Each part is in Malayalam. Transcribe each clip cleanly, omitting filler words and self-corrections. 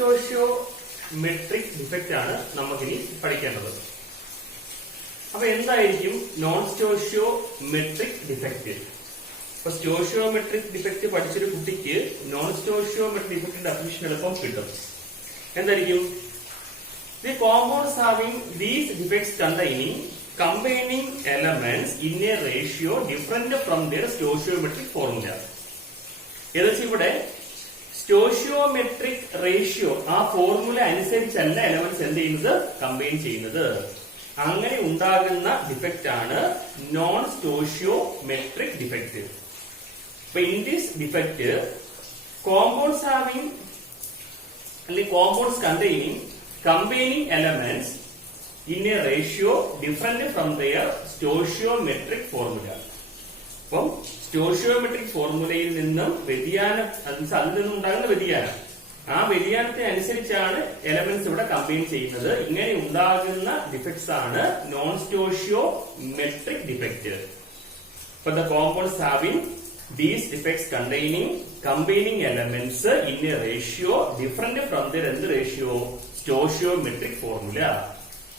സ്റ്റോഷിയോമെട്രിക് ഡിഫക്റ്റ് ആണ് നമുക്കിനി പഠിക്കേണ്ടത്. അപ്പൊ എന്തായിരിക്കും നോൺ സ്റ്റോഷിയോമെട്രിക് ഡിഫക്റ്റ്? അപ്പൊ സ്റ്റോഷിയോമെട്രിക് ഡിഫക്റ്റ് പഠിച്ചൊരു കുട്ടിക്ക് നോൺ സ്റ്റോഷിയോമെട്രിക് ഡിഫക്റ്റിന്റെ ഡെഫിനിഷൻ എളുപ്പം കിട്ടും. എന്തായിരിക്കും? The compounds having these defects containing combining elements in a ratio different from their stoichiometric formula. ഏകദേശം ഇവിടെ സ്റ്റോഷിയോമെട്രിക് റേഷ്യോ ആ ഫോർമുല അനുസരിച്ചല്ല എലമെന്റ്സ് എന്ത് ചെയ്യുന്നത്, കമ്പൈൻ ചെയ്യുന്നത്. അങ്ങനെ ഉണ്ടാകുന്ന ഡിഫക്റ്റ് ആണ് നോൺ സ്റ്റോഷിയോമെട്രിക് ഡിഫക്റ്റ്. അപ്പൊ in this defect compounds having അല്ലെങ്കിൽ compounds containing combining elements in a ratio different from their stoichiometric formula. അപ്പം സ്റ്റോഷിയോമെട്രിക് ഫോർമുലയിൽ നിന്നും വ്യതിയാനം, അതിൽ നിന്നും ഉണ്ടാകുന്ന വ്യതിയാനം, ആ വ്യതിയാനത്തെ അനുസരിച്ചാണ് എലമെന്റ്സ് ഇവിടെ കമ്പൈൻ ചെയ്യുന്നത്. ഇങ്ങനെ ഉണ്ടാകുന്ന ഡിഫക്ട്സ് ആണ് non stoichiometric defect. For the compounds having these defects combining elements in a ratio different from their ratio stoichiometric formula.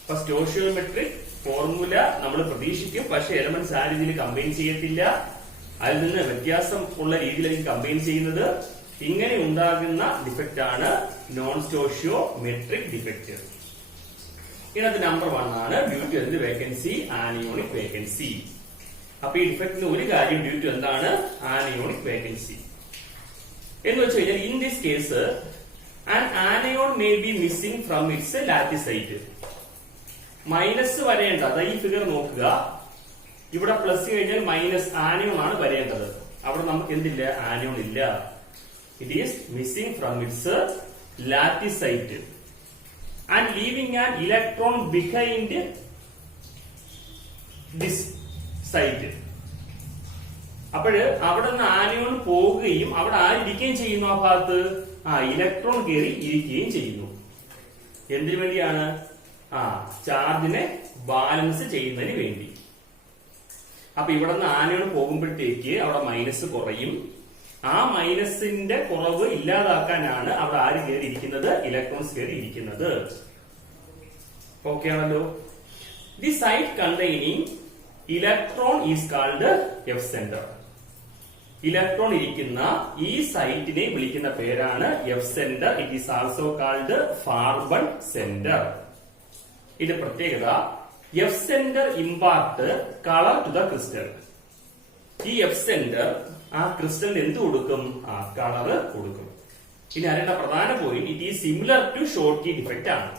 അപ്പൊ സ്റ്റോഷിയോമെട്രിക് ഫോർമുല നമ്മൾ പ്രതീക്ഷിക്കും, പക്ഷെ എലമെന്റ്സ് ആ രീതിയിൽ കമ്പൈൻ ചെയ്യത്തില്ല. അതിൽ നിന്ന് വ്യത്യാസം ഉള്ള രീതിയിലേക്ക് കമ്പൈൻ ചെയ്യുന്നത്. ഇങ്ങനെ ഉണ്ടാകുന്ന ഡിഫക്റ്റ് ആണ് നോൺ സ്റ്റോഷിയോമെട്രിക് ഡിഫക്റ്റ്. ഇതിനകത്ത് നമ്പർ 1 ആണ് ഡ്യൂ ടു എന്ത് വേക്കൻസി, ആനിയോണിക് വേക്കൻസി. അപ്പൊ ഈ ഡിഫക്റ്റിന് ഒരു കാര്യം ഡ്യൂ ടു എന്താണ്, ആനിയോണിക് വേക്കൻസി എന്ന് വെച്ച് കഴിഞ്ഞാൽ in this case an anion may be missing from its lattice site. Minus വരേണ്ട, അതാ ഈ ഫിഗർ നോക്കുക, ഇവിടെ പ്ലസ് കഴിഞ്ഞാൽ മൈനസ് ആനിയോൺ ആണ് വരേണ്ടത്. അവിടെ നമുക്ക് എന്തില്ല, ആനിയോൺ ഇല്ല. It is missing from its lattice site and leaving an electron behind this site. അപ്പോഴ് അവിടെ നിന്ന് ആനിയോൺ പോകുകയും അവിടെ ആരിയ്ക്കുകയും ചെയ്യുന്നു, ആ ഭാഗത്ത് ഇലക്ട്രോൺ കയറി ഇരിക്കുകയും ചെയ്യുന്നു. എന്തിനു വേണ്ടിയാണ്? ചാർജിനെ ബാലൻസ് ചെയ്യുന്നതിന് വേണ്ടി. അപ്പൊ ഇവിടെ നിന്ന് ആനയോൺ പോകുമ്പോഴത്തേക്ക് അവിടെ മൈനസ് കുറയും. ആ മൈനസിന്റെ കുറവ് ഇല്ലാതാക്കാനാണ് അവിടെ ആര് കയറി ഇരിക്കുന്നത്, ഇലക്ട്രോൺസ് കയറി ഇരിക്കുന്നത്. ഓക്കെ ആണല്ലോ. The site containing electron is called F centre. Electron ഇരിക്കുന്ന ഈ സൈറ്റിനെ വിളിക്കുന്ന പേരാണ് F centre. It is also called farben centre. ഇതിന്റെ പ്രത്യേകത, F centre impart colour to the crystal. ഈ എഫ് സെന്റർ ആ ക്രിസ്റ്റലിന് എന്ത് കൊടുക്കും, കളർ കൊടുക്കും. ഇനി അറിയേണ്ട പ്രധാന point, it is similar to Schottky defect ആണ്.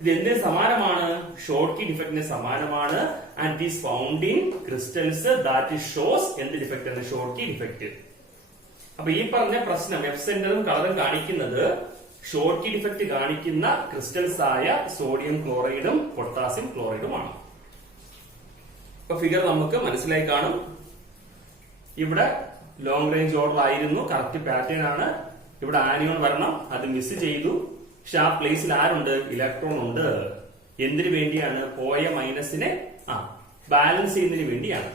ഇത് എന്തിന് സമാനമാണ്, ഷോർട്ട് കീ ഡിഫക്റ്റിന് സമാനമാണ്. And it is found in crystals that shows എന്ത് ഡിഫക്റ്റ് ആണ്, ഷോർട്ട് കീ ഡിഫക്റ്റ്. അപ്പൊ ഈ പറഞ്ഞ പ്രശ്നം എഫ് സെന്ററും കളറും കാണിക്കുന്നത് ഷോർട്ട് കീ ഡിഫക്റ്റ് കാണിക്കുന്ന ക്രിസ്റ്റൽസ് ആയ സോഡിയം ക്ലോറൈഡും പൊട്ടാസ്യം ക്ലോറൈഡുമാണ്. ഇപ്പൊ ഫിഗർ നമുക്ക് മനസ്സിലായി കാണും. ഇവിടെ ലോങ് റേഞ്ച് ഓർഡർ ആയിരുന്നു, കറക്റ്റ് പാറ്റേൺ ആണ്. ഇവിടെ ആനിയോൺ വരണം, അത് മിസ് ചെയ്തു. പക്ഷെ ആ പ്ലേസിൽ ആരുണ്ട്, ഇലക്ട്രോൺ ഉണ്ട്. എന്തിനു വേണ്ടിയാണ്, പോയ മൈനസിനെ ബാലൻസ് ചെയ്യുന്നതിന് വേണ്ടിയാണ്.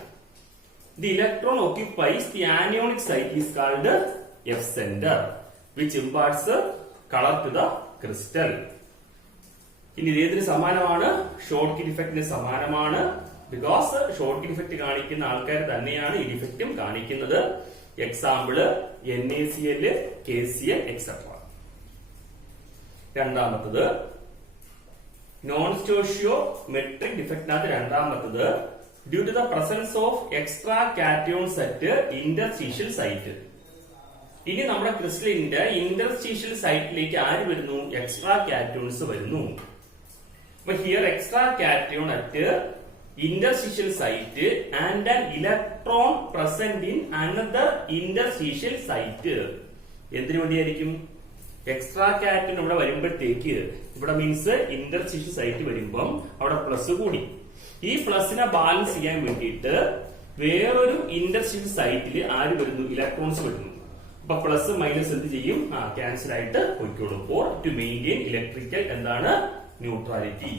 The electron occupies the anionic site is called F centre which imparts colour to the crystal. ഇനി ഏതിന് സമാനമാണ്, ഷോർട്ട് കീ ഡിഫക്റ്റിന് സമാനമാണ്. ബിക്കോസ് ഷോർട്ട് കീ ഡിഫക്റ്റ് കാണിക്കുന്ന ആൾക്കാർ തന്നെയാണ് ഈ ഡിഫക്റ്റും കാണിക്കുന്നത്. Example NaCl, KCl et cetera. രണ്ടാമത്തത് നോൺ സ്റ്റോഷിയോമെട്രിക് ഡിഫക്റ്റിനകത്ത് രണ്ടാമത്തത് due to the presence of extra cations at interstitial site. ഇനി നമ്മുടെ ക്രിസ്റ്റലിന്റെ ഇന്റർസ്റ്റീഷ്യൽ സൈറ്റിലേക്ക് ആര് വരുന്നു, എക്സ്ട്രാ കാറ്റയോൺസ് വരുന്നു. അപ്പൊ here extra cation at interstitial site and an electron present in another interstitial site. എന്തിനു വേണ്ടിയായിരിക്കും, എക്സ്ട്രാ കാറ്റയോൺ ഇവിടെ വരുമ്പോഴത്തേക്ക്, ഇവിടെ മീൻസ് ഇന്റർസ്റ്റീഷ്യൽ സൈറ്റ് വരുമ്പം അവിടെ പ്ലസ് കൂടി. ഈ പ്ലസിനെ ബാലൻസ് ചെയ്യാൻ വേണ്ടിയിട്ട് വേറൊരു ഇന്റർസ്റ്റീഷ്യൽ സൈറ്റിൽ ആര് വരുന്നു, ഇലക്ട്രോൺസ് വരുന്നു. അപ്പൊ പ്ലസ് മൈനസ് എന്ത് ചെയ്യും, ക്യാൻസൽ ആയിട്ട് പോയിക്കോളും. ഫോർ ടു മെയിൻറ്റെയിൻ ഇലക്ട്രിക്കൽ എന്താണ്, neutrality.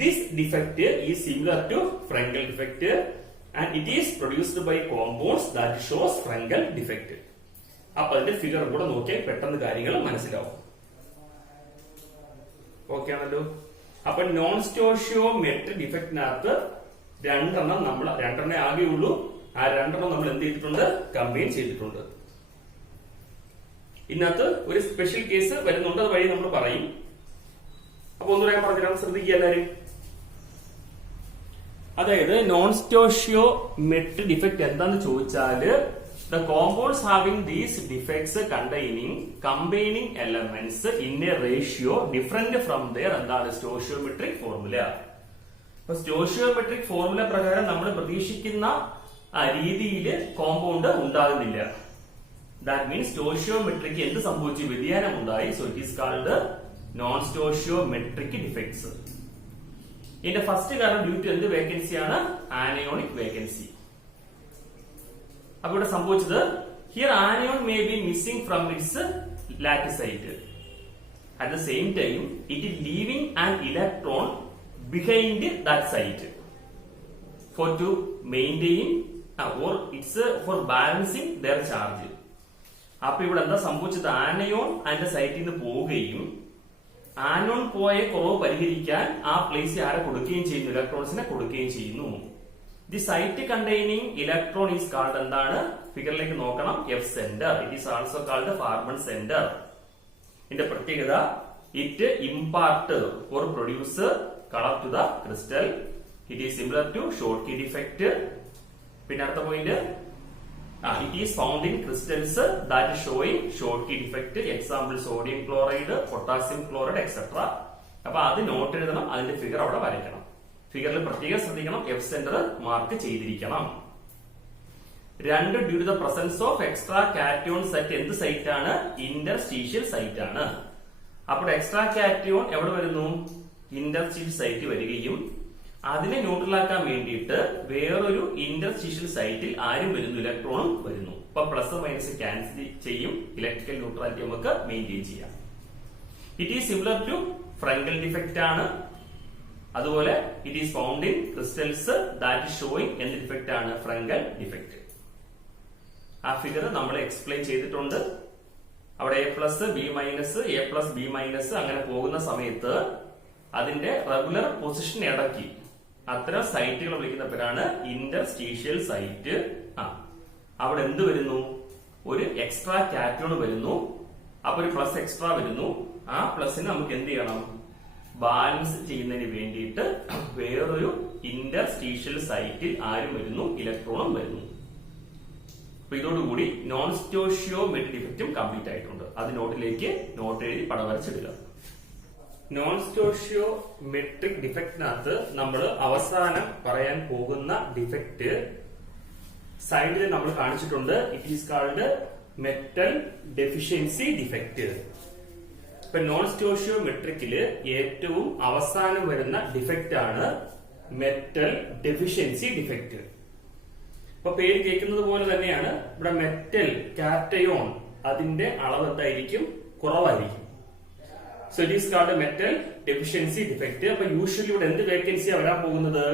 This defect is similar to Frenkel defect and it is produced by compounds that shows Frenkel defect. അപ്പോൾ അതിന്റെ ഫിഗർ കൂടെ നോക്കിയാൽ പെട്ടെന്ന് കാര്യങ്ങൾ മനസ്സിലാവും. ഓക്കെ ആണല്ലോ. അപ്പൊ നോൺ സ്റ്റോഷിയോമെട്രിക് ഡിഫക്റ്റിനകത്ത് രണ്ടെണ്ണേ ആകെ ഉള്ളൂ. ആ രണ്ടെണ്ണം നമ്മൾ എന്ത് ചെയ്തിട്ടുണ്ട്? കമ്പൈൻ ചെയ്തിട്ടുണ്ട്. ഇതിനകത്ത് ഒരു സ്പെഷ്യൽ കേസ് വരുന്നുണ്ട്, അത് വഴി നമ്മൾ പറയും. അപ്പൊ ഒന്നുകൂടെ ഞാൻ പറഞ്ഞുതരാം, ശ്രദ്ധിക്കുക എല്ലാവരും. അതായത് നോൺ സ്റ്റോഷിയോമെട്രിക് ഡിഫക്റ്റ് എന്താന്ന് ചോദിച്ചാല് the compounds having these defects combining elements in a ratio different from their എന്താണ് സ്റ്റോഷിയോമെട്രിക് ഫോർമുല. അപ്പൊ സ്റ്റോഷിയോമെട്രിക് ഫോർമുല പ്രകാരം നമ്മൾ പ്രതീക്ഷിക്കുന്ന രീതിയിൽ കോമ്പൗണ്ട് ഉണ്ടാകുന്നില്ല. ദാറ്റ് മീൻസ് സ്റ്റോഷിയോമെട്രിക്ക് എന്ത് സംഭവിച്ചു? വ്യതിയാനം ഉണ്ടായി. So it is called non stoichiometric defects. ഇതിന്റെ ഫസ്റ്റ് കാരണം ഡ്യൂ ടു എന്ത് വേക്കൻസിയാണ്? Anionic vacancy. അപ്പൊ ഇവിടെ സംഭവിച്ചത് here anion may be missing from its lattice site. At the same time it is leaving an electron behind that site for to maintain or its for balancing their charge. അപ്പൊ ഇവിടെ എന്താ സംഭവിച്ചത്? ആനയോൺ അതിന്റെ സൈറ്റിൽ നിന്ന് പോവുകയും ആനോൺ പോയ കുറവ് പരിഹരിക്കാൻ ആ പ്ലേസ് ആരെ കൊടുക്കുകയും ചെയ്യുന്നു? ഇലക്ട്രോൺസിനെ കൊടുക്കുകയും ചെയ്യുന്നു. The site containing electron is called എന്താണ്? ഫിഗറിലേക്ക് നോക്കണം, F centre. It is also called carbon centre. ഇതിന്റെ പ്രത്യേകത it impart or produce colour to the crystal. It is similar to Schottky defect. പിന്നെ അടുത്ത point it is found in crystals that showing Schottky defect. Example sodium chloride, potassium chloride et cetera. അപ്പൊ അത് നോട്ട് എഴുതണം, അതിന്റെ ഫിഗർ അവിടെ വരയ്ക്കണം. ഫിഗറിൽ പ്രത്യേകം ശ്രദ്ധിക്കണം, എഫ് സെന്റർ മാർക്ക് ചെയ്തിരിക്കണം. രണ്ട്, due to the presence of extra cation site. എന്ത് സൈറ്റ് ആണ്? ഇന്റർസ്റ്റീഷ്യൽ സൈറ്റ് ആണ്. അപ്പോൾ എക്സ്ട്രാ കാറ്റയോൺ എവിടെ വരുന്നു? ഇന്റർസ്റ്റീഷ്യൽ സൈറ്റ് വരികയും അതിനെ ന്യൂട്രലാക്കാൻ വേണ്ടിയിട്ട് വേറൊരു ഇന്റർസ്റ്റീഷ്യൽ സൈറ്റിൽ ആരും വരുന്നു? ഇലക്ട്രോണും വരുന്നു. അപ്പൊ പ്ലസ് മൈനസ് ക്യാൻസൽ ചെയ്യും, ഇലക്ട്രിക്കൽ ന്യൂട്രാലിറ്റി നമുക്ക് മെയിൻറ്റെയിൻ ചെയ്യാം. It is similar to Frenkel defect ആണ്. അതുപോലെ it is found in crystals that showing എന്ത് ഡിഫക്റ്റ് ആണ്? Frenkel defect. ആ ഫിഗർ നമ്മൾ എക്സ്പ്ലെയിൻ ചെയ്തിട്ടുണ്ട്. അവിടെ A plus B minus, A plus B minus അങ്ങനെ പോകുന്ന സമയത്ത് അതിന്റെ റെഗുലർ പൊസിഷൻ ഇടയ്ക്ക് അത്തരം സൈറ്റുകൾ വിളിക്കുന്ന പേരാണ് ഇന്റർസ്റ്റീഷ്യൽ സൈറ്റ്. അവിടെ എന്ത് വരുന്നു? ഒരു എക്സ്ട്രാ കാറ്റയോൺ വരുന്നു. അപ്പൊ ഒരു പ്ലസ് എക്സ്ട്രാ വരുന്നു. ആ പ്ലസിന് നമുക്ക് എന്ത് ചെയ്യണം? ബാലൻസ് ചെയ്യുന്നതിന് വേണ്ടിയിട്ട് വേറൊരു ഇന്റർസ്റ്റീഷ്യൽ സൈറ്റിൽ ആരും വരുന്നു? ഇലക്ട്രോണും വരുന്നു. അപ്പൊ ഇതോടുകൂടി നോൺ സ്റ്റോഷിയോമെട്രിക് ഡിഫക്റ്റും കംപ്ലീറ്റ് ആയിട്ടുണ്ട്. അത് നോട്ടിലേക്ക് നോട്ട് എഴുതി പടം വരച്ചിടുക. നോൺ സ്റ്റോഷിയോമെട്രിക് ഡിഫക്റ്റിനകത്ത് നമ്മൾ അവസാനം പറയാൻ പോകുന്ന ഡിഫക്റ്റ് സൈഡിൽ നമ്മൾ കാണിച്ചിട്ടുണ്ട്. It is called metal deficiency defect. ഇപ്പൊ നോൺ സ്റ്റോഷിയോമെട്രിക്കില് ഏറ്റവും അവസാനം വരുന്ന ഡിഫക്റ്റ് ആണ് മെറ്റൽ ഡെഫിഷ്യൻസി ഡിഫക്റ്റ്. ഇപ്പൊ പേര് കേൾക്കുന്നത് പോലെ തന്നെയാണ്. ഇവിടെ മെറ്റൽ കാറ്റയോൺ അതിന്റെ അളവ് എന്തായിരിക്കും? കുറവായിരിക്കും. So it is called metal deficiency defect. അപ്പൊ യൂഷ്വലി ഇവിടെ എന്ത് വേക്കൻസിയാണ് വരാൻ പോകുന്നത്?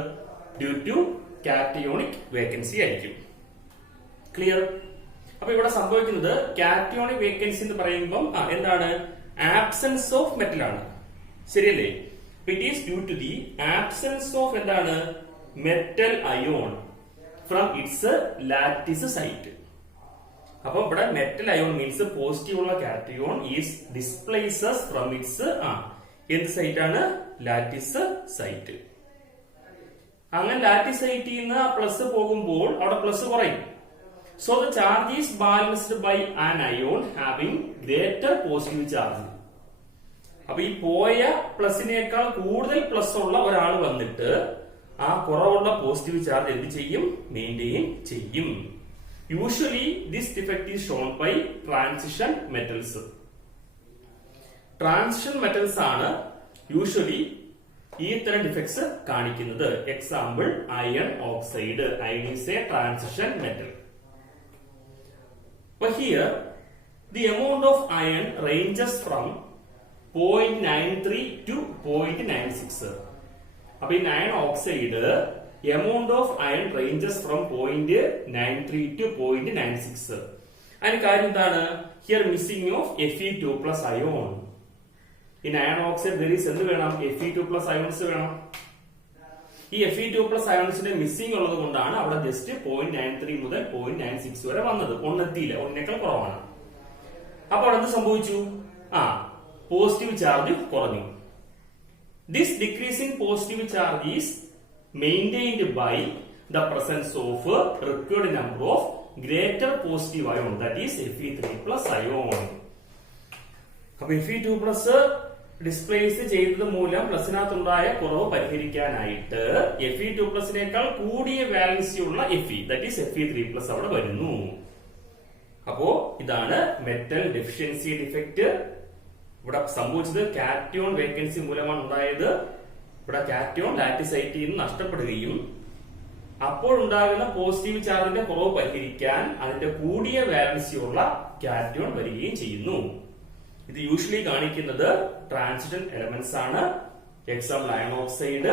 ഡ്യൂ ടു കാറ്റയോണിക് വേക്കൻസി ആയിരിക്കും. ക്ലിയർ? അപ്പൊ ഇവിടെ സംഭവിക്കുന്നത് കാറ്റയോണിക് വേക്കൻസി എന്ന് പറയുമ്പോൾ എന്താണ്? ആബ്സെൻസ് ഓഫ് മെറ്റൽ ആണ്. ശരിയല്ലേ? It is due to the absence of എന്താണ്? Metal ion from its lattice site. അപ്പൊ ഇവിടെ മെറ്റൽ അയോൺ മീൻസ് പോസിറ്റീവ് ഉള്ള cation is displaces from its എന്ത് സൈറ്റ് ആണ്? Lattice site. അങ്ങനെ ലാറ്റിസ് സൈറ്റിൽ നിന്ന് പ്ലസ് പോകുമ്പോൾ അവിടെ പ്ലസ് കുറയും. So the charge is balanced by an ion having greater positive charge. അപ്പൊ ഈ പോയ പ്ലസിനേക്കാൾ കൂടുതൽ പ്ലസ് ഉള്ള ഒരാൾ വന്നിട്ട് ആ കുറവുള്ള പോസിറ്റീവ് ചാർജ് എന്ത് ചെയ്യും? മെയിൻറ്റെയിൻ ചെയ്യും. Usually this defect is shown by transition metals. Transition metals ആണ് യൂഷ്വലി ഈ തരം ഡിഫക്ട്സ് കാണിക്കുന്നത്. Example iron oxide. Iron is a transition metal. But here the amount of iron ranges from 0.93 to 0.96. അപ്പൊ ഈ iron oxide amount of iron ranges from 0.93 to 0.96. അതിന് കാര്യം എന്താണ്? Here missing of Fe2+ ion. In iron oxide there is എന്ത് വേണം? Fe2+ അയോൺസ് വേണം. ഈ Fe2+ അയോൺസിന്റെ മിസ്സിംഗ് ഉള്ളത് കൊണ്ടാണ് അവിടെ ജസ്റ്റ് 0.93 മുതൽ 0.96 വരെ വന്നത്. ഒന്നെത്തിയില്ല, ഒന്നേക്കാൾ കുറവാണ്. അപ്പൊ അവിടെ എന്ത് സംഭവിച്ചു? പോസിറ്റീവ് ചാർജ് കുറഞ്ഞു. This decreasing positive charge is maintained by the presence of required number of greater positive ion, that is Fe3+ ion. അപ്പൊ Fe2+ ഡിസ്പ്ലേസ് ചെയ്തത് മൂലം പ്ലസിനകത്തുണ്ടായ കുറവ് പരിഹരിക്കാനായിട്ട് Fe2+നേക്കാൾ കൂടിയ വാലൻസി ഉള്ള Fe, that is Fe3+ അവിടെ വരുന്നു. അപ്പോ ഇതാണ് മെറ്റൽ ഡെഫിഷ്യൻസി ഡിഫക്റ്റ്. ഇവിടെ സംഭവിച്ചത് കാറ്റയോൺ വേക്കൻസി മൂലമാണ് ഉണ്ടായത്. ഇവിടെ കാറ്റയോൺ ലാറ്റിസൈറ്റിൽ നിന്ന് നഷ്ടപ്പെടുകയും അപ്പോൾ ഉണ്ടാകുന്ന പോസിറ്റീവ് ചാർജിന്റെ കുറവ് പരിഹരിക്കാൻ അതിന്റെ കൂടിയ വാലൻസി ഉള്ള കാറ്റയോൺ വരികയും ചെയ്യുന്നു. ഇത് യൂഷ്വലി കാണിക്കുന്നത് ട്രാൻസിഷൻ എലമെന്റ്സ് ആണ്. എക്സാമ്പിൾ അയൺ ഓക്സൈഡ്,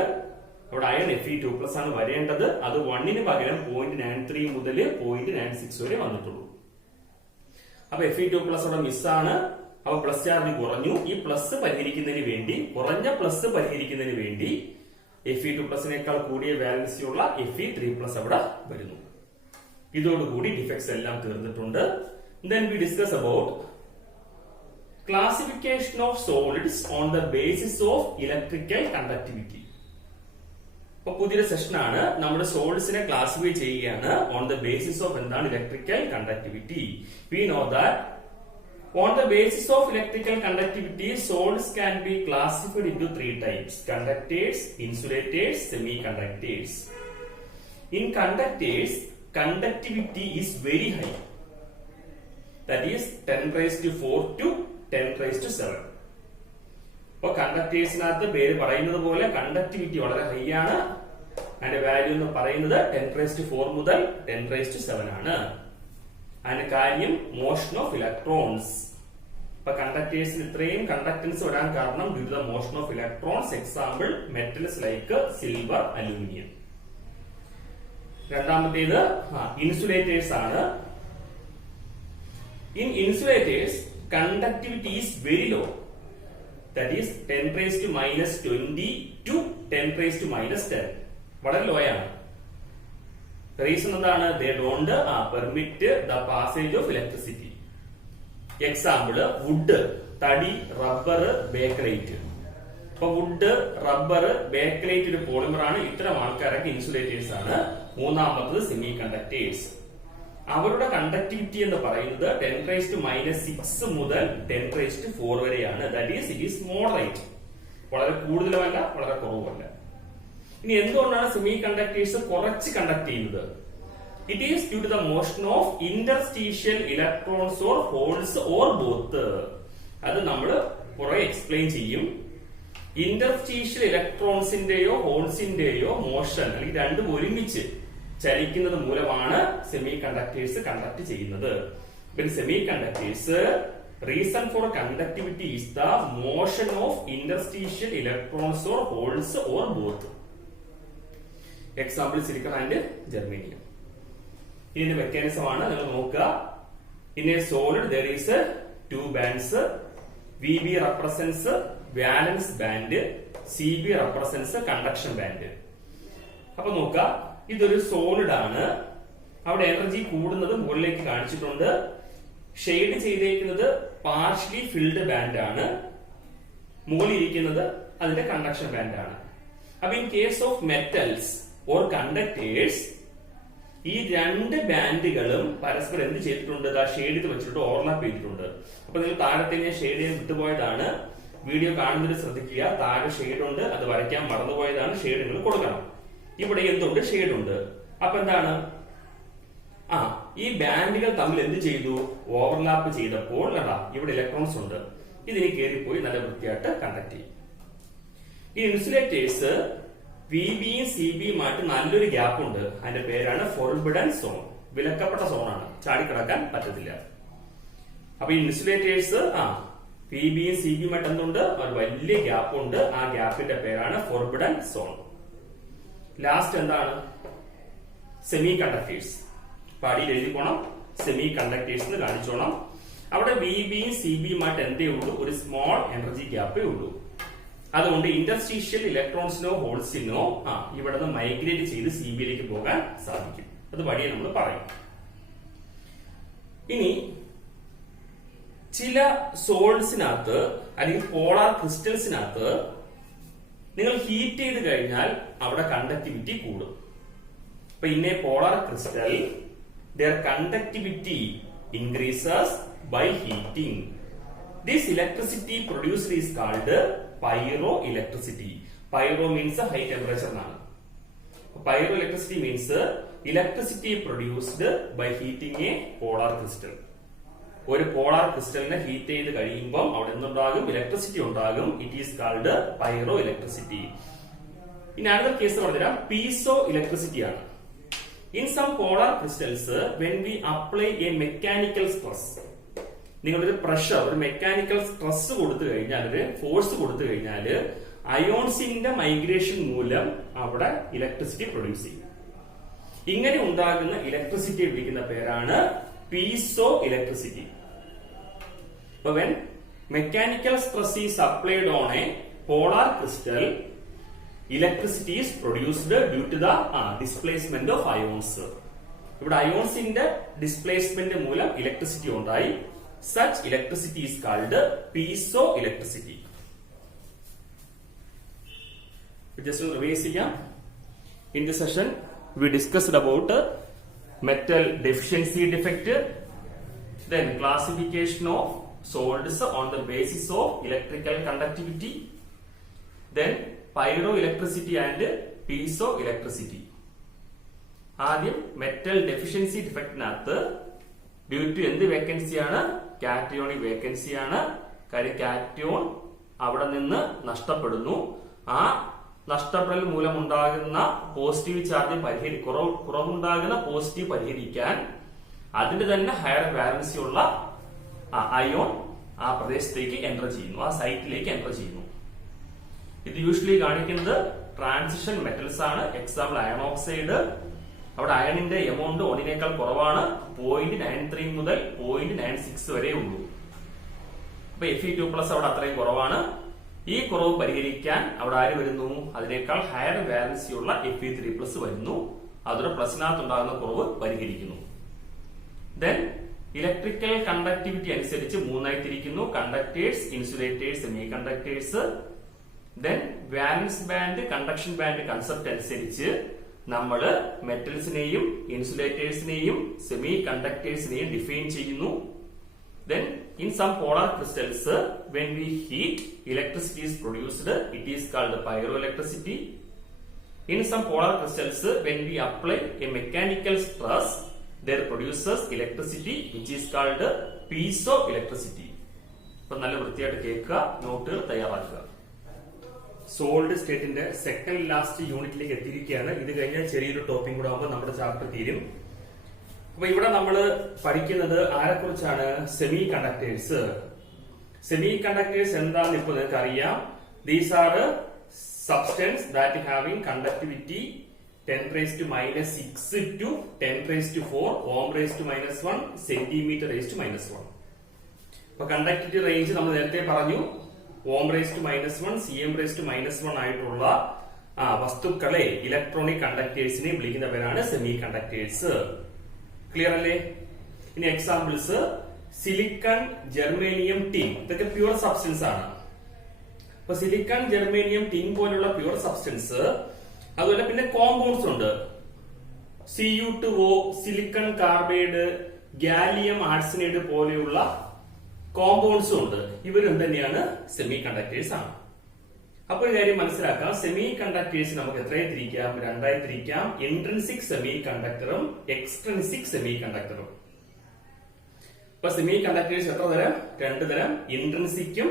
അവിടെ അയൺ Fe2+ ആണ് വരേണ്ടത്. അത് 1ന് പകരം 0.93 മുതൽ 0.96 വരെ വന്നിട്ടുള്ളൂ. അപ്പൊ Fe2+ അവിടെ മിസ്സാണ്. അപ്പൊ പ്ലസ് ചാർജ് കുറഞ്ഞു. ഈ പ്ലസ് പരിഹരിക്കുന്നതിന് വേണ്ടി, കുറഞ്ഞ പ്ലസ് പരിഹരിക്കുന്നതിന് വേണ്ടി Fe2+നേക്കാൾ കൂടിയ വാലൻസി ഉള്ള Fe3+ അവിടെ വരുന്നു. ഇതോടുകൂടി ഡിഫക്ട്സ് എല്ലാം തീർന്നിട്ടുണ്ട്. Then we discuss about classification of solids on the basis of electrical conductivity. അപ്പൊ പുതിയൊരു സെഷൻ ആണ്. നമ്മുടെ സോളിഡ്സിനെ ക്ലാസിഫൈ ചെയ്യുകയാണ് ഓൺ ദ ബേസിസ് ഓഫ് എന്താണ്? Electrical conductivity. We know that on the basis of electrical conductivity, solids can be classified into 3 types: conductors, insulators, semiconductors. In conductors, conductivity is very high, that is 10⁴ to 10⁻⁷. അപ്പൊ കണ്ടക്ടേഴ്സിനകത്ത് പേര് പറയുന്നത് പോലെ കണ്ടക്ടിവിറ്റി വളരെ ഹൈ ആണ്. അതിന്റെ വാല്യൂ എന്ന് പറയുന്നത് 10⁴ മുതൽ 10⁻⁷ ആണ്. അതിന്റെ കാര്യം മോഷൻ ഓഫ് ഇലക്ട്രോൺസ്. ഇപ്പൊ കണ്ടക്ടേഴ്സിന് ഇത്രയും കണ്ടക്ടൻസ് വരാൻ കാരണം due to the motion of electrons. Example metals like silver, aluminium. രണ്ടാമത്തേത് ഇൻസുലേറ്റേഴ്സ് ആണ്. In insulators conductivity is very low, that is 10⁻⁻20 to 10⁻⁻10. വളരെ ലോ ആണ്. റീസൺ എന്താണ്? They don't permit the passage of electricity. Example wood, തടി, റബ്ബർ, ബേക്കലൈറ്റ്. ഇപ്പൊ വുഡ്, റബ്ബർ, ബേക്കലൈറ്റ് ഒരു പോളിമർ ആണ്. ഇത്തരം ആൾക്കാരൊക്കെ ഇൻസുലേറ്റേഴ്സ് ആണ്. മൂന്നാമത്തത് സെമി കണ്ടക്ടേഴ്സ്. അവരുടെ കണ്ടക്ടിവിറ്റി എന്ന് പറയുന്നത് 10⁻⁻6 മുതൽ 10⁻⁴ വരെയാണ്. That is it is moderate. വളരെ കൂടുതലുമല്ല, വളരെ കുറവുമല്ല. ഇനി എന്തുകൊണ്ടാണ് സെമി കണ്ടക്ടേഴ്സ് കുറച്ച് കണ്ടക്ട് ചെയ്യുന്നത്? It is due to the motion of interstitial electrons or holes or both. അത് നമ്മൾ കുറെ എക്സ്പ്ലെയിൻ ചെയ്യും. ഇന്റർസ്റ്റീഷ്യൽ ഇലക്ട്രോൺസിന്റെയോ ഹോൾസിന്റെയോ മോഷൻ അല്ലെങ്കിൽ രണ്ടും ഒരുമിച്ച് ചലിക്കുന്നത് മൂലമാണ് സെമി കണ്ടക്ടേഴ്സ് കണ്ടക്ട് ചെയ്യുന്നത്. Semi conductors reason for conductivity is the motion of interstitial electrons or holes or both. Example silicon and germanium. ഇതിന്റെ മെക്കാനിസം ആണ് നിങ്ങൾ നോക്കുക. In a solid there is 2 bands. VB represents valence band, CB represents conduction band. അപ്പൊ നോക്കുക, ഇതൊരു സോളിഡ് ആണ്. അവിടെ എനർജി കൂടുന്നത് മുകളിലേക്ക് കാണിച്ചിട്ടുണ്ട്. ഷെയ്ഡ് ചെയ്തേക്കുന്നത് പാർഷ്യലി ഫിൽഡ് ബാൻഡ് ആണ്. മുകളിൽ ഇരിക്കുന്നത് അതിന്റെ കണ്ടക്ഷൻ ബാൻഡ് ആണ്. അപ്പൊ in case of metals or conductors, ഈ രണ്ട് ബാൻഡുകളും പരസ്പരം എന്ത് ചെയ്തിട്ടുണ്ട്? ഷെയ്ഡ് ചെയ്ത് വെച്ചിട്ട് ഓവർലാപ്പ് ചെയ്തിട്ടുണ്ട്. അപ്പൊ നിങ്ങൾ താഴത്തെ ഞാൻ ഷെയ്ഡ് ചെയ്യാൻ വിട്ടുപോയതാണ്. വീഡിയോ കാണുന്നതിൽ ശ്രദ്ധിക്കുക. താഴെ ഷെയ്ഡ് ഉണ്ട്, അത് വരയ്ക്കാൻ മറന്നുപോയതാണ്. ഷെയ്ഡ് നിങ്ങൾ കൊടുക്കണം. ഇവിടെ എന്തുണ്ട്? ഷെയ്ഡ് ഉണ്ട്. അപ്പൊ എന്താണ്? ഈ ബാൻഡുകൾ തമ്മിൽ എന്ത് ചെയ്തു? ഓവർലാപ്പ് ചെയ്തപ്പോൾ ഇവിടെ ഇലക്ട്രോൺസ് ഉണ്ട്. ഇതിന് കയറിപ്പോയി നല്ല വൃത്തിയായിട്ട് കണ്ടക്ട് ചെയ്യും. ഈ ഇൻസുലേറ്റേഴ്സ് VBയും CBയുമായിട്ട് നല്ലൊരു ഗ്യാപ്പ് ഉണ്ട്. അതിന്റെ പേരാണ് ഫോർബിഡൻ സോൺ. വിലക്കപ്പെട്ട സോണാണ്, ചാടിക്കിടക്കാൻ പറ്റത്തില്ല. അപ്പൊ ഈ ഇൻസുലേറ്റേഴ്സ് VBയും CBയുമായിട്ട് എന്തുണ്ട്? ഒരു വലിയ ഗ്യാപ്പ് ഉണ്ട്. ആ ഗ്യാപ്പിന്റെ പേരാണ് ഫോർബിഡൻ സോൺ. ലാസ്റ്റ് എന്താണ്? Semi conductors. അടിയിൽ എഴുതി പോണം, സെമി കണ്ടക്ടേഴ്സ് എന്ന് കാണിച്ചോണം. അവിടെ വി ബിയും സി ബിയുമായിട്ട് എന്തേ ഉള്ളൂ, ഒരു സ്മോൾ എനർജി ഗ്യാപ്പേ ഉള്ളൂ. അതുകൊണ്ട് ഇന്റർസ്റ്റീഷ്യൽ ഇലക്ട്രോൺസിനോ ഹോൾസിനോ ഇവിടെ നിന്ന് മൈഗ്രേറ്റ് ചെയ്ത് സി ബിയിലേക്ക് പോകാൻ സാധിക്കും. അത് വഴിയെ നമ്മൾ പറയും. ഇനി ചില സോൾസിനകത്ത് അല്ലെങ്കിൽ പോളാർ ക്രിസ്റ്റൽസിനകത്ത് നിങ്ങൾ ഹീറ്റ് ചെയ്ത് കഴിഞ്ഞാൽ അവിടെ കണ്ടക്ടിവിറ്റി കൂടും. അപ്പൊ in A polar crystal their conductivity increases by heating. This electricity produced is called pyroelectricity. Pyro means high temperature എന്നാണ്. Pyroelectricity means electricity produced by heating a polar crystal. ഒരു പോളാർ ക്രിസ്റ്റലിനെ ഹീറ്റ് ചെയ്ത് കഴിയുമ്പോൾ അവിടെ എന്തുണ്ടാകും, ഇലക്ട്രിസിറ്റി ഉണ്ടാകും. It is called pyro electricity. ഇനി അടുത്ത കേസ് പറഞ്ഞുതരാം, പീസോ ഇലക്ട്രിസിറ്റി ആണ്. In some polar crystals, when we apply a mechanical stress, നിങ്ങളൊരു പ്രഷർ, ഒരു മെക്കാനിക്കൽ സ്ട്രെസ് കൊടുത്തു കഴിഞ്ഞാൽ, ഒരു ഫോഴ്സ് കൊടുത്തു കഴിഞ്ഞാൽ അയോൺസിന്റെ മൈഗ്രേഷൻ മൂലം അവിടെ ഇലക്ട്രിസിറ്റി പ്രൊഡ്യൂസ് ചെയ്യും. ഇങ്ങനെ ഉണ്ടാകുന്ന ഇലക്ട്രിസിറ്റി വിളിക്കുന്ന പേരാണ് പീസോ ഇലക്ട്രിസിറ്റി. അപ്പൊ when mechanical stress is applied on a polar crystal, electricity is produced due to the displacement of ions. ഇവിടെ അയോൺസിന്റെ ഡിസ്പ്ലേസ്മെന്റ് മൂലം ഇലക്ട്രിസിറ്റി ഉണ്ടായി. Such electricity is called piezoelectricity. Just to revise ചെയ്യാം. In this session we discussed about metal deficiency defect, then classification of solds on the basis of electrical conductivity, then pyroelectricity and piezoelectricity. ആദ്യം മെറ്റൽ ഡെഫിഷ്യൻസി ഡിഫക്റ്റിനകത്ത് ഡ്യൂ ടു എന്ത് വേക്കൻസി ആണ്, കാറ്റയോണിക് വേക്കൻസി ആണ്. കാര്യം കാറ്റയോൺ അവിടെ നിന്ന് നഷ്ടപ്പെടുന്നു. ആ നഷ്ടപ്പെടൽ മൂലമുണ്ടാകുന്ന പോസിറ്റീവ് ചാർജ് കുറവുണ്ടാകുന്ന പോസിറ്റീവ് പരിഹരിക്കാൻ അതിന്റെ തന്നെ ഹയർ വാലൻസി ഉള്ള അയോൺ ആ പ്രദേശത്തേക്ക് എൻ്റർ ചെയ്യുന്നു, ആ സൈറ്റിലേക്ക് എൻ്റർ ചെയ്യുന്നു. ഇത് യൂഷ്വലി കാണിക്കുന്നത് ട്രാൻസിഷൻ മെറ്റൽസ് ആണ്. Example iron oxide. അവിടെ അയണിന്റെ എമൗണ്ട് 1 കുറവാണ്. 0.93 മുതൽ 0.96 വരെ ഉള്ളൂ. അപ്പൊ Fe2+ അവിടെ അത്രയും കുറവാണ്. ഈ കുറവ് പരിഹരിക്കാൻ അവിടെ ആര് വരുന്നു, അതിനേക്കാൾ ഹയർ വാലൻസി ഉള്ള Fe3+ വരുന്നു. അതൊരു പ്ലസിനകത്ത് ഉണ്ടാകുന്ന കുറവ് പരിഹരിക്കുന്നു. ദെൻ ഇലക്ട്രിക്കൽ കണ്ടക്ടിവിറ്റി അനുസരിച്ച് മൂന്നായി തിരിക്കുന്നു: conductors, insulators, semi conductors. Then വാലൻസ് band, conduction band concept അനുസരിച്ച് നമ്മൾ മെറ്റൽസിനെയും ഇൻസുലേറ്റേഴ്സിനെയും സെമി കണ്ടക്ടേഴ്സിനെയും ഡിഫൈൻ ചെയ്യുന്നു. Then in some polar crystals, when we heat, electricity is produced. It is called pyroelectricity. In some polar crystals, when we apply a mechanical stress, there produces electricity, which is called piezoelectricity. ഇപ്പൊ നല്ല വൃത്തിയായിട്ട് കേൾക്കുക, നോട്ടുകൾ തയ്യാറാക്കുക. സോൾഡ് സ്റ്റേറ്റിന്റെ സെക്കൻഡ് ലാസ്റ്റ് യൂണിറ്റിലേക്ക് എത്തിയിരിക്കുകയാണ്. ഇത് കഴിഞ്ഞാൽ ചെറിയൊരു ടോപ്പിക് കൂടെ ആകുമ്പോൾ നമ്മുടെ ചാപ്റ്റർ തീരും. അപ്പൊ ഇവിടെ നമ്മൾ പഠിക്കുന്നത് ആരെക്കുറിച്ചാണ്? Semi conductors. സെമി കണ്ടക്ടേഴ്സ് എന്താണെന്ന് ഇപ്പോൾ നിങ്ങൾക്ക് അറിയാം. These are substance that having conductivity 10⁻⁻6 to 10⁻⁴ ohm⁻⁻1 cm⁻⁻1. അപ്പൊ കണ്ടക്ടിവിറ്റി റേഞ്ച് നമ്മൾ നേരത്തെ പറഞ്ഞു. ohm⁻⁻1 cm⁻⁻1 ആയിട്ടുള്ള വസ്തുക്കളെ, ഇലക്ട്രോണിക് കണ്ടക്ടേഴ്സിനെ വിളിക്കുന്ന പേരാണ് സെമി കണ്ടക്ടേഴ്സ്. ക്ലിയർ അല്ലേ? ഇനി എക്സാമ്പിൾസ്: സിലിക്കൺ, ജെർമേനിയം, ടിൻ. ഇതൊക്കെ പ്യുവർ സബ്സ്റ്റൻസ് ആണ്. അപ്പൊ സിലിക്കൺ, ജെർമേനിയം, ടിൻ പോലുള്ള പ്യുവർ സബ്സ്റ്റൻസ്. അതുപോലെ പിന്നെ കോമ്പൗണ്ട്സ് ഉണ്ട്. Cu2O, silicon carbide, gallium arsenide പോലെയുള്ള കോമ്പൗണ്ട്സും ഉണ്ട്. ഇവരും തന്നെയാണ് സെമി കണ്ടക്ടേഴ്സ് ആണ്. അപ്പൊ ഒരു കാര്യം മനസ്സിലാക്കാം, സെമി കണ്ടക്ടേഴ്സ് നമുക്ക് എത്രയായി തിരിക്കാം? രണ്ടായി തിരിക്കാം: ഇൻട്രിൻസിക് സെമി കണ്ടക്ടറും എക്സ്ട്രിൻസിക് സെമി കണ്ടക്ടറും. ഇപ്പൊ സെമി കണ്ടക്ടേഴ്സ് എത്ര തരം? 2 തരം: ഇൻട്രിൻസിക്കും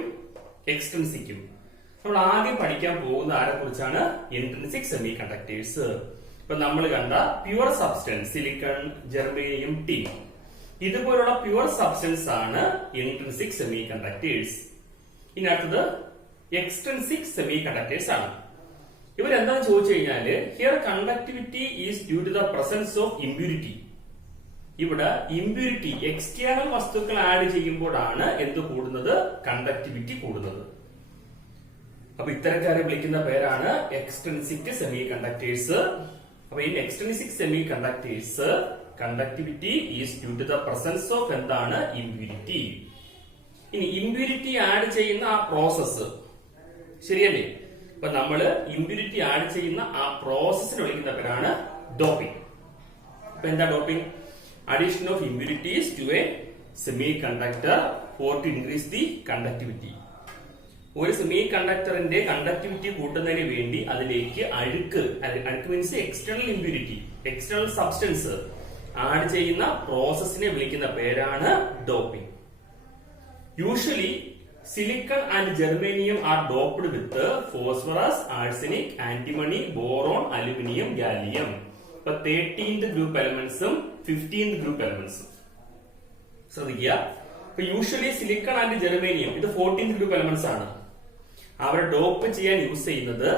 എക്സ്ട്രിൻസിക്കും. നമ്മൾ ആദ്യം പഠിക്കാൻ പോകുന്ന ആരെ കുറിച്ചാണ്? Intrinsic semi conductors. ഇപ്പൊ നമ്മൾ കണ്ട pure substance silicon, germanium, tin, ഇതുപോലുള്ള പ്യുവർ സബ്സ്റ്റൻസ് ആണ് ഇൻട്രിൻസിക് സെമി കണ്ടക്ടേഴ്സ്. ഇനി അടുത്തത് എക്സ്ട്രിൻസിക് സെമി കണ്ടക്ടേഴ്സ് ആണ്. ഇവരെന്താന്ന് ചോദിച്ചു കഴിഞ്ഞാല്, here conductivity is due to the presence of impurity. ഇവിടെ ഇമ്പ്യൂരിറ്റി എക്സ്റ്റേണൽ വസ്തുക്കൾ ആഡ് ചെയ്യുമ്പോഴാണ് എന്ത് കൂടുന്നത്? കണ്ടക്ടിവിറ്റി കൂടുന്നത്. അപ്പൊ ഇത്തരക്കാരെ വിളിക്കുന്ന പേരാണ് എക്സ്ട്രിൻസിക് സെമി കണ്ടക്ടേഴ്സ്. അപ്പൊ ഈ extrinsic semiconductors conductivity is due to the presence of എന്താണ്? ഇമ്പ്യൂരിറ്റി. ഇനി ഇമ്പ്യൂരിറ്റി ആഡ് ചെയ്യുന്ന ആ പ്രോസസ് ശരിയല്ലേ? അപ്പൊ നമ്മള് ഇമ്പ്യൂരിറ്റി ആഡ് ചെയ്യുന്ന ആ പ്രോസസ്സിനെ വിളിക്കുന്ന പേരാണ് ഡോപ്പിംഗ്. അപ്പൊ എന്താ doping? Addition of impurities to a semiconductor for to increase the conductivity. ഒരു സെമി കണ്ടക്ടറിന്റെ കണ്ടക്ടിവിറ്റി കൂട്ടുന്നതിന് വേണ്ടി അതിലേക്ക് അഴുക്ക് means external impurity, external substance add ചെയ്യുന്ന പ്രോസസ്സിനെ വിളിക്കുന്ന പേരാണ് doping. Usually silicon and germanium are doped with phosphorus, arsenic, antimony, boron, aluminium, gallium. ഇപ്പൊ 13th ഗ്രൂപ്പ് എലമെന്റ്സും 15th ഗ്രൂപ്പ് എലമെന്റ്സും ശ്രദ്ധിക്കുക. ഇപ്പൊ യൂഷ്വലി സിലിക്കൺ ആൻഡ് ജെർമേനിയം ഇത് 14th ഗ്രൂപ്പ് എലമെന്റ്സ് ആണ്. അവരെ ഡോപ്പ് ചെയ്യാൻ യൂസ് ചെയ്യുന്നത്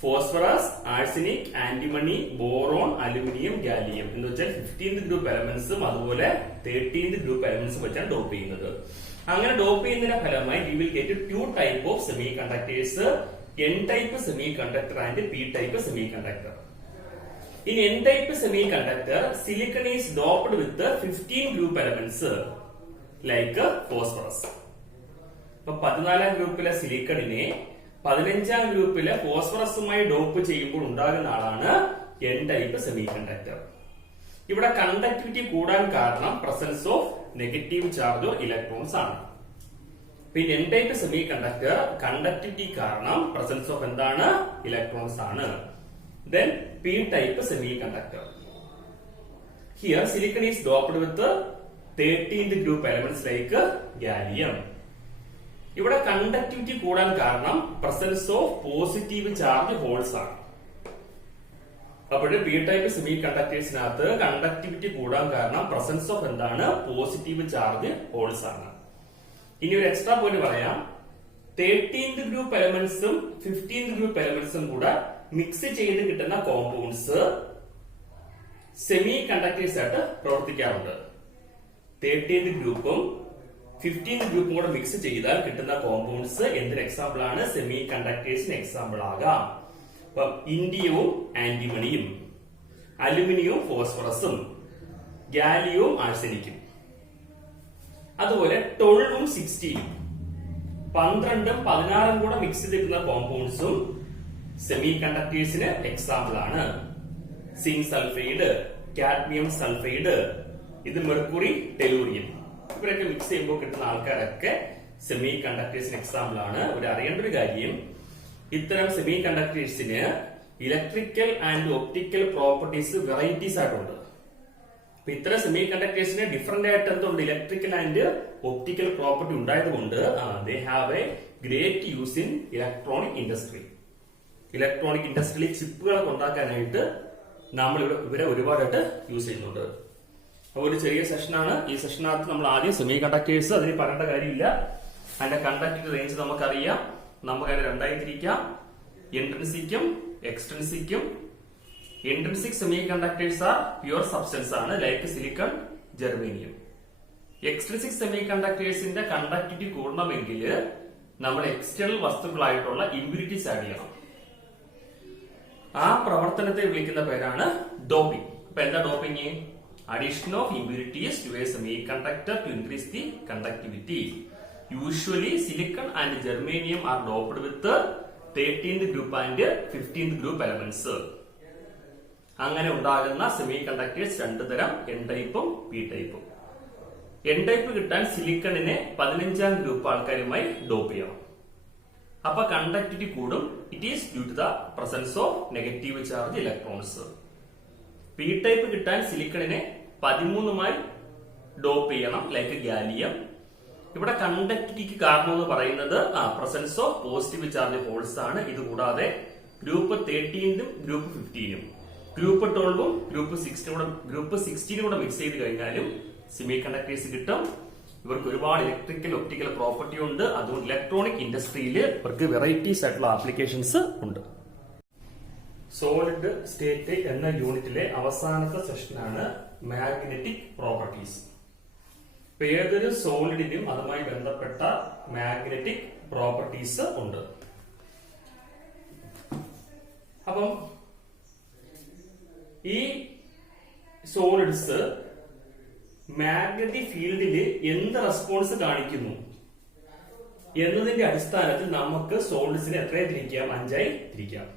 phosphorus, arsenic, antimony, boron, aluminium, gallium എന്ന് വെച്ചാൽ 15th ഗ്രൂപ്പ് എലമെന്റ്സും അതുപോലെ 13th ഗ്രൂപ്പ് എലമെന്റ്സും വെച്ചാണ് ഡോപ്പ് ചെയ്യുന്നത്. അങ്ങനെ ഡോപ്പ് ചെയ്യുന്നതിന്റെ ഫലമായി we will get 2 type of semi conductors, N type semi conductor and P type semi conductor. In N type semiconductor, silicon is doped with the 15 group elements like phosphorus. ഇപ്പൊ 14ാം ഗ്രൂപ്പിലെ സിലിക്കണിനെ 15ാം ഗ്രൂപ്പിലെ ഫോസ്ഫറസുമായി ഡോപ്പ് ചെയ്യുമ്പോൾ ഉണ്ടാകുന്ന ആളാണ് എൻ ടൈപ്പ് സെമി കണ്ടക്ടർ. ഇവിടെ കണ്ടക്ടിവിറ്റി കൂടാൻ കാരണം പ്രസൻസ് ഓഫ് നെഗറ്റീവ് ചാർജോ ഇലക്ട്രോൺസ് ആണ്. പിന്നെ N type semi conductor conductivity കാരണം പ്രസൻസ് ഓഫ് എന്താണ്? ഇലക്ട്രോൺസ് ആണ്. Then p-type semiconductor. Here silicon is doped with the 13th group elements like gallium. ഇവിടെ കണ്ടക്ടിവിറ്റി കൂടാൻ കാരണം presence of positive charge holes ആണ്. അപ്പോൾ പി ടൈപ്പ് സെമി കണ്ടക്ടേഴ്സിനകത്ത് കണ്ടക്ടിവിറ്റി കൂടാൻ കാരണം പ്രസൻസ് ഓഫ് എന്താണ്? പോസിറ്റീവ് ചാർജ് ഹോൾസ് ആണ്. ഇനി ഒരു എക്സ്ട്രാ പോയിന്റ് പറയാം. 13th ഗ്രൂപ്പ് എലമെന്റ്സും 15th ഗ്രൂപ്പ് എലമെന്റ്സും കൂടെ മിക്സ് ചെയ്ത് കിട്ടുന്ന കോമ്പൗണ്ട്സ് സെമി കണ്ടക്ടേഴ്സ് ആയിട്ട് പ്രവർത്തിക്കാറുണ്ട്. 13th ഗ്രൂപ്പും 15th ഗ്രൂപ്പും കൂടെ മിക്സ് ചെയ്താൽ കിട്ടുന്ന കോമ്പൗണ്ട്സ് എന്തൊരു എക്സാമ്പിൾ ആണ്? സെമി കണ്ടക്ടേഴ്സിന് എക്സാമ്പിൾ ആകാം. അപ്പൊ ഇൻഡിയവും ആന്റിമണിയും, അലുമിനിയവും ഫോസ്ഫറസും, ഗാലിയവും ആഴ്സനിക്കും. അതുപോലെ 12ഉം 16ഉം 12ഉം 16ഉം കൂടെ മിക്സ് ചെയ്തിരിക്കുന്ന കോമ്പൗണ്ട്സും സെമി കണ്ടക്ടേഴ്സിന് എക്സാമ്പിൾ ആണ്. സിങ്ക് സൾഫൈഡ്, കാഡ്മിയം സൾഫൈഡ്, ഇത് മെർക്കുറി, ടെലൂറിയം, ഇവരൊക്കെ മിക്സ് ചെയ്യുമ്പോൾ കിട്ടുന്ന ആൾക്കാരൊക്കെ സെമി കണ്ടക്ടേഴ്സിന് എക്സാമ്പിൾ ആണ്. ഒരു അറിയേണ്ട ഒരു കാര്യം, ഇത്തരം സെമി കണ്ടക്ടേഴ്സിന് electrical and optical properties varieties ആയിട്ടുണ്ട്. അപ്പൊ ഇത്തരം സെമി കണ്ടക്ടേഴ്സിന് ഡിഫറെന്റ് ആയിട്ട് എന്തുണ്ട്? ഇലക്ട്രിക്കൽ ആൻഡ് ഒപ്റ്റിക്കൽ പ്രോപ്പർട്ടി ഉണ്ടായതുകൊണ്ട് ദേ have A great use in electronic industry. Electronic ഇൻഡസ്ട്രിയിൽ ചിപ്പുകളൊക്കെ ഉണ്ടാക്കാനായിട്ട് നമ്മൾ ഇവരെ ഒരുപാടായിട്ട് യൂസ് ചെയ്യുന്നുണ്ട്. അപ്പൊ ഒരു ചെറിയ സെഷനാണ്. ഈ സെഷനകത്ത് നമ്മൾ ആദ്യം സെമി കണ്ടക്ടേഴ്സ്, അതിന് പറയേണ്ട കാര്യമില്ല. അതിന്റെ കണ്ടക്ടിവിറ്റി റേഞ്ച് നമുക്കറിയാം. നമുക്കതിനെ രണ്ടായി തിരിക്കാം, ഇൻട്രിൻസിക്കും എക്സ്ട്രിൻസിക്കും. Intrinsic semi conductors are pure substance ആണ്, like silicon, germanium. Extrinsic semi കണ്ടക്ടേഴ്സിന്റെ കണ്ടക്ടിവിറ്റി കൂടണമെങ്കിൽ നമ്മൾ എക്സ്റ്റേണൽ വസ്തുക്കളായിട്ടുള്ള ഇമ്പ്യൂരിറ്റീസ് ആഡ് ചെയ്യണം. ആ പ്രവർത്തനത്തെ വിളിക്കുന്ന പേരാണ് ഡോപ്പിംഗ്. അപ്പൊ എന്താ doping? Addition of impurities to a semiconductor to increase the conductivity. Usually silicon and germanium are doped with 13th group and 15th group elements. അങ്ങനെ ഉണ്ടാകുന്ന സെമി കണ്ടക്ടേഴ്സ് രണ്ടു തരം, എൻ ടൈപ്പും പി ടൈപ്പും. എൻ ടൈപ്പ് കിട്ടാൻ സിലിക്കണിനെ 15ാം ഗ്രൂപ്പ് ആൾക്കാരുമായി ഡോപ്പ് ചെയ്യണം. അപ്പൊ കണ്ടക്ടിവിറ്റി കൂടും. It is due to the presence of negative charge electrons. P type കിട്ടാൻ സിലിക്കണിനെ 13മായി ഡോപ്പ് ചെയ്യണം, ലൈക്ക് ഗാലിയം. ഇവിടെ കണ്ടക്ടിവിറ്റിക്ക് കാരണം എന്ന് പറയുന്നത് presence of positive charge holes ആണ്. ഇത് കൂടാതെ ഗ്രൂപ്പ് 13ഉം ഗ്രൂപ്പ് 15ഉം, ഗ്രൂപ്പ് 12ഉം ഗ്രൂപ്പ് 16ഉം കൂടെ മിക്സ് ചെയ്ത് കഴിഞ്ഞാലും സെമി കണ്ടക്ടേഴ്സ് കിട്ടും. ഇവർക്ക് ഒരുപാട് ഇലക്ട്രിക്കൽ ഒപ്റ്റിക്കൽ പ്രോപ്പർട്ടി ഉണ്ട്. അതുകൊണ്ട് ഇലക്ട്രോണിക് ഇൻഡസ്ട്രിയിൽ ഇവർക്ക് വെറൈറ്റീസ് ആയിട്ടുള്ള ആപ്ലിക്കേഷൻസ് ഉണ്ട്. സോളിഡ് സ്റ്റേറ്റ് എന്ന യൂണിറ്റിലെ അവസാനത്തെ സെഷനാണ് മാഗ്നറ്റിക് പ്രോപ്പർട്ടീസ്. ഇപ്പൊ ഏതൊരു സോളിഡിനും അതുമായി ബന്ധപ്പെട്ട മാഗ്നറ്റിക് പ്രോപ്പർട്ടീസ് ഉണ്ട്. അപ്പം ഈ സോളിഡ്സ് മാഗ്നറ്റിക് ഫീൽഡില് എന്ത് റെസ്പോൺസ് കാണിക്കുന്നു എന്നതിന്റെ അടിസ്ഥാനത്തിൽ നമുക്ക് സോളിഡ്സിനെ എത്രയായി തിരിക്കാം? 5 ആയി തിരിക്കാം.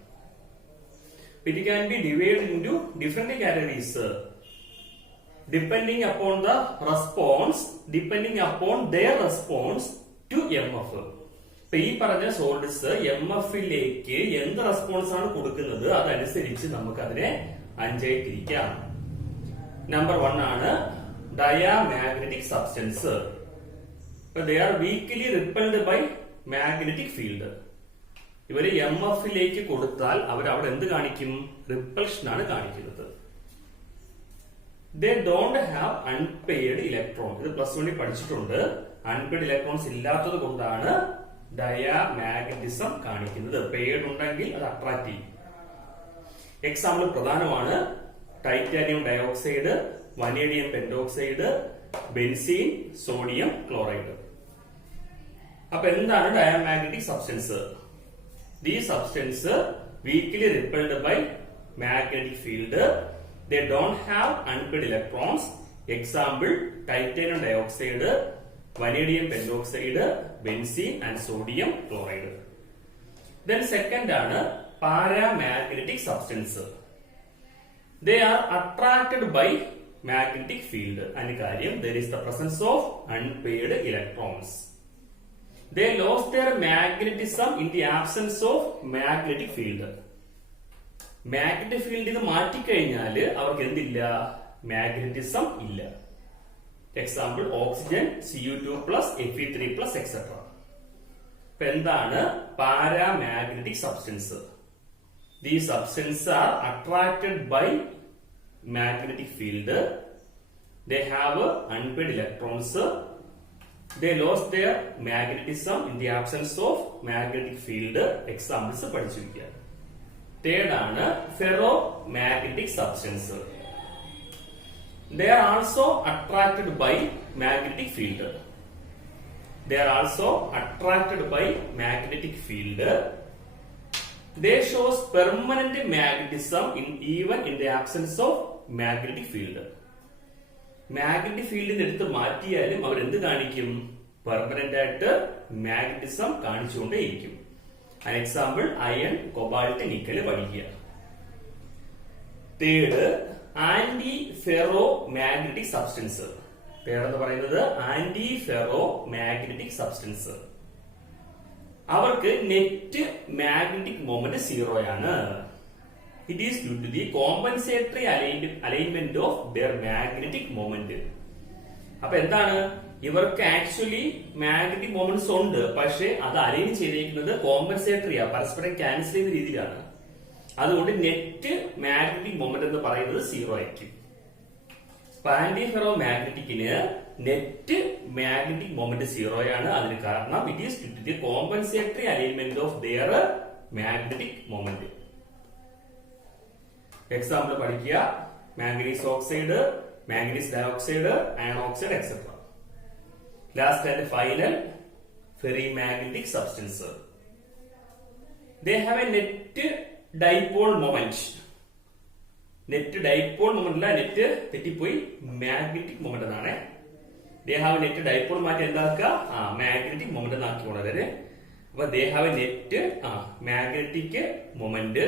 It can be divided into different categories depending upon the response, depending upon their response to MF. ഇപ്പൊ ഈ പറഞ്ഞ സോളിഡ്സ് MFലേക്ക് എന്ത് റെസ്പോൺസ് ആണ് കൊടുക്കുന്നത് അതനുസരിച്ച് നമുക്ക് അതിനെ 5 ആയി തിരിക്കാം. നമ്പർ 1 ആണ് diamagnetic substance. They are weakly repelled by magnetic field. ഇവര് MFലേക്ക് കൊടുത്താൽ അവർ അവിടെ എന്ത് കാണിക്കും? റിപ്പൽഷൻ ആണ് കാണിക്കുന്നത്. They don't have unpaired electron. ഇത് +1 പഠിച്ചിട്ടുണ്ട്. അൺപെയ്ഡ് ഇലക്ട്രോൺസ് ഇല്ലാത്തത് കൊണ്ടാണ് ഡയാമാഗ്നറ്റിസം കാണിക്കുന്നത്. പെയ്ഡ് ഉണ്ടെങ്കിൽ അത് അട്രാക്ട് ചെയ്യും. എക്സാമ്പിൾ പ്രധാനമാണ് titanium dioxide, vanadium pentoxide, benzene, sodium chloride. അപ്പൊ എന്താണ് diamagnetic substance? These substances weakly repelled by magnetic field. They don't have unpaired electrons. Example: titanium dioxide, vanadium pentoxide, benzene and sodium chloride. Then second ആണ് paramagnetic substance. They are attracted by magnetic field. And കാര്യം there is the presence of unpaired electrons. They lost their magnetism in the absence of magnetic field. Magnetic ഫീൽഡിൽ നിന്ന് മാറ്റിക്കഴിഞ്ഞാൽ അവർക്ക് എന്തില്ല? മാഗ്നറ്റിസം ഇല്ല. Example oxygen, Cu2+, Fe3+, etcetera. ഇപ്പൊ എന്താണ് paramagnetic substance? These substances are attracted by magnetic field. They have unpaired electrons. They lost their magnetism in the absence of magnetic field. Examples പഠിച്ചിരിക്കുക. Third ആണ് ferromagnetic substance. They are also attracted by magnetic field. They are also attracted by magnetic field. They shows permanent magnetism even in the absence of magnetic field. Magnetic ഫീൽഡിന് എടുത്ത് മാറ്റിയാലും അവർ എന്ത് കാണിക്കും? പെർമനന്റ് ആയിട്ട് മാഗ്നറ്റിസം കാണിച്ചുകൊണ്ടേയിരിക്കും. എക്സാമ്പിൾ അയൺ, കൊബാൾട്ട്, നിക്കൽ പഠിക്കുക. Third anti ferro magnetic substance. പേരെന്ന് പറയുന്നത് ആന്റി ഫെറോ മാഗ്നറ്റിക് സബ്സ്റ്റൻസ്. അവർക്ക് നെറ്റ് മാഗ്നറ്റിക് മൊമെന്റ് 0 ആണ്. It is due to the compensatory alignment of their magnetic moment. അപ്പൊ എന്താണ്? ഇവർക്ക് ആക്ച്വലി മാഗ്നറ്റിക് മൊമെന്റ്സ് ഉണ്ട്, പക്ഷെ അത് അലൈൻ ചെയ്തിരിക്കുന്നത് കോമ്പൻസേറ്ററിയാ, പരസ്പരം ക്യാൻസൽ ചെയ്യുന്ന രീതിയിലാണ്. അതുകൊണ്ട് നെറ്റ് മാഗ്നറ്റിക് മൊമെന്റ് എന്ന് പറയുന്നത് 0 ആയിരിക്കും. ആന്റി ഫെറോ മാഗ്നറ്റിക്കിന് നെറ്റ് മാഗ്നറ്റിക് മൊമെന്റ് 0 ആണ്. അതിന് കാരണം it is due to the compensatory alignment of their magnetic moment. Example പഠിക്കുക: manganese oxide, manganese dioxide, iron oxide etcetera. Last and final ferrimagnetic substance. They have a net dipole moment. Net dipole moment അല്ല, നെറ്റ് തെറ്റിപ്പോയി, മാഗ്നറ്റിക് മൊമെന്റ് എന്നാണ്. ദേ ഹാവ് നെറ്റ് ഡൈപോൾ മാറ്റി എന്താക്കുക? മാഗ്നറ്റിക് മൊമെന്റ് എന്നാക്കി കൊണ്ടത്. അപ്പൊ ദേ have a net magnetic moment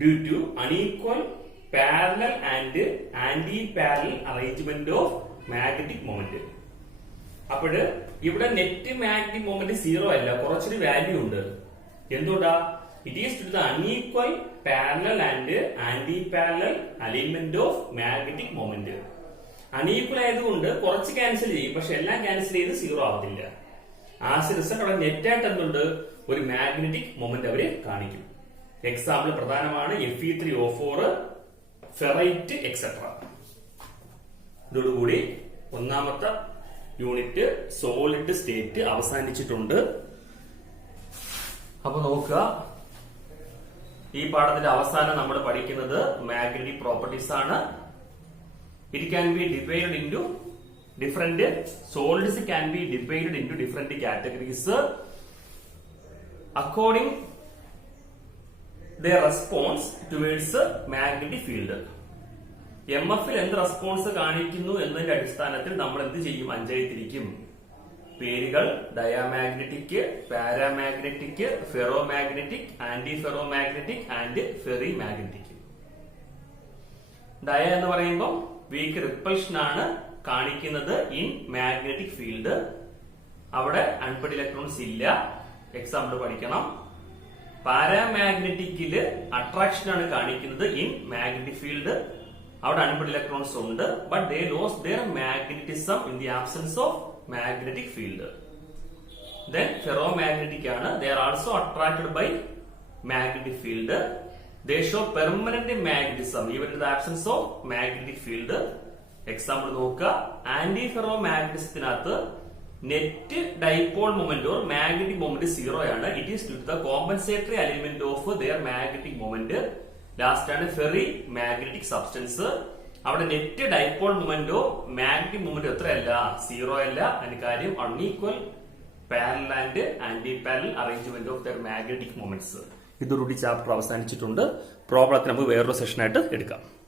due to unequal parallel and anti-parallel arrangement of magnetic moment. അപ്പോൾ ഇവിടെ നെറ്റ് മാഗ്നറ്റിക് മൊമെന്റ് 0 അല്ല, കുറച്ചൊരു വാല്യൂ ഉണ്ട്. എന്തുകൊണ്ടാ? It is due to the unequal parallel and anti parallel alignment of magnetic moment. Unequal ആയതുകൊണ്ട് കുറച്ച് ക്യാൻസൽ ചെയ്യും, പക്ഷെ എല്ലാം ക്യാൻസൽ ചെയ്ത് 0 ആവത്തില്ല. ആസ് റിസൾട്ട് അവിടെ നെറ്റായിട്ട് എന്തുണ്ട്? ഒരു മാഗ്നറ്റിക് മൊമെന്റ് അവര് കാണിക്കും. എക്സാമ്പിൾ പ്രധാനമാണ് Fe3O4, ഫെറൈറ്റ് എക്സെട്ര. ഇതോടുകൂടി ഒന്നാമത്തെ യൂണിറ്റ് സോളിഡ് സ്റ്റേറ്റ് അവസാനിച്ചിട്ടുണ്ട്. അപ്പൊ നോക്കുക, ഈ പാഠത്തിന്റെ അവസാനം നമ്മൾ പഠിക്കുന്നത് മാഗ്നറ്റിക് പ്രോപ്പർട്ടീസ് ആണ്. It can be divided into different solids can be divided into different categories according their response towards magnetic field. MF ൽ എന്ത് റെസ്പോൺസ് കാണിക്കുന്നു എന്നതിന്റെ അടിസ്ഥാനത്തിൽ നമ്മൾ എന്ത് ചെയ്യും? അഞ്ചായി തിരിക്കും. പേരുകൾ diamagnetic, paramagnetic, ferromagnetic, anti ferromagnetic and ferri magnetic. Dia എന്ന് പറയുമ്പോൾ വീക്ക് റിപ്പൽഷൻ ആണ് കാണിക്കുന്നത് ഇൻ മാഗ്നറ്റിക് ഫീൽഡ്. അവിടെ അൺപെയ്ഡ് ഇലക്ട്രോൺസ് ഇല്ല. എക്സാമ്പിൾ പഠിക്കണം. പാരാമാഗ്നറ്റിക്കില് അട്രാക്ഷൻ ആണ് കാണിക്കുന്നത് ഇൻ മാഗ്നറ്റിക് ഫീൽഡ്. അവിടെ അൺപെയ്ഡ് ഇലക്ട്രോൺസ് ഉണ്ട്. But they lose their magnetism in the absence of magnetic field. Then ferromagnetic ആണ്. They are also attracted by magnetic field. They show permanent magnetism even in the absence of magnetic field. Example നോക്കുക. ആന്റി ഫെറോമാഗ്നറ്റിസത്തിനകത്ത് net dipole moment or magnetic moment 0 ആണ്. It is due to the compensatory element of their magnetic moment. Last ആണ് ഫെറി മാഗ്നറ്റിക് സബ്സ്റ്റൻസ്. അവിടെ നെറ്റ് ഡൈപോൾ മൊമെന്റോ മാഗ്നറ്റിക് മൊമെന്റ് എത്രയല്ല? 0 അല്ല. അതിന് കാര്യം unequal parallel and anti parallel arrangement of their magnetic moments. ഇതോടുകൂടി ചാപ്റ്റർ അവസാനിച്ചിട്ടുണ്ട്. പ്രോബ്ലത്തിന് നമുക്ക് വേറൊരു സെഷനായിട്ട് എടുക്കാം.